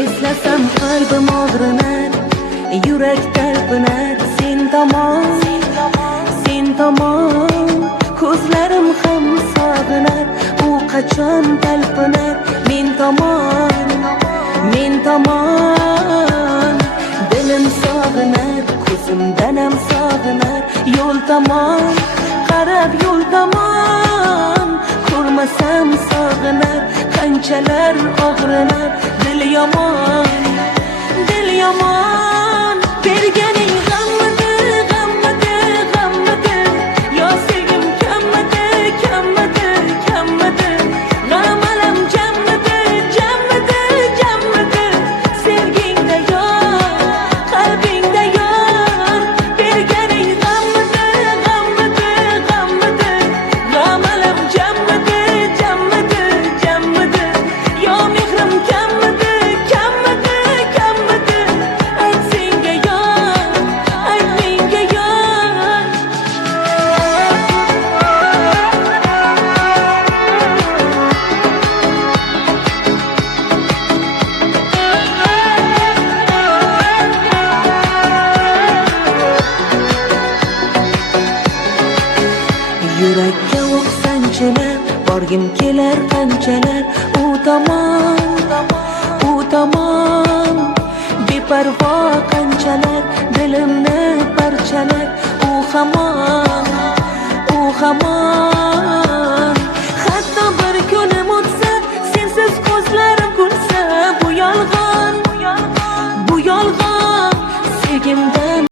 Eslasam qalbim og'rinar, yurak talpinar. Sen tomon, sen tomon, ko'zlarim ham sog'inar. U qachon talpinar, men tomon, men tomon. Dilim sog'inar, ko'zimdan ham sog'inar. Yo'l tomon, qarab yo'l tomon, ko'rmasam sog'inar. Qanchalar og'rinar, dil yomon, dil yomon. Berganing g'ammidi, g'ammidi, g'ammidi. Yo sevgim kammidi, kammidi, kammidi. G'amalam jammidi, jammidi, jammidi. Sevgingda yor, qalbingda yor. Berganing g'ammidi, g'ammidi, g'ammidi. G'amalam jammidi, jammidi, jammidi. Yo mehrim kammidi, kammidi, kammidi. Ayt senga yor, ayt menga yor. Yurakka o'q sanchilar, borgim kelar qanchalar. U tomon, beparvo qanchalar. Dilimni parchalar, u hamon, u hamon. Hatto bir kunim o'tsa, sensiz ko'zlarim kulsa. Bu yolg'on, bu yolg'on. Sevgimdan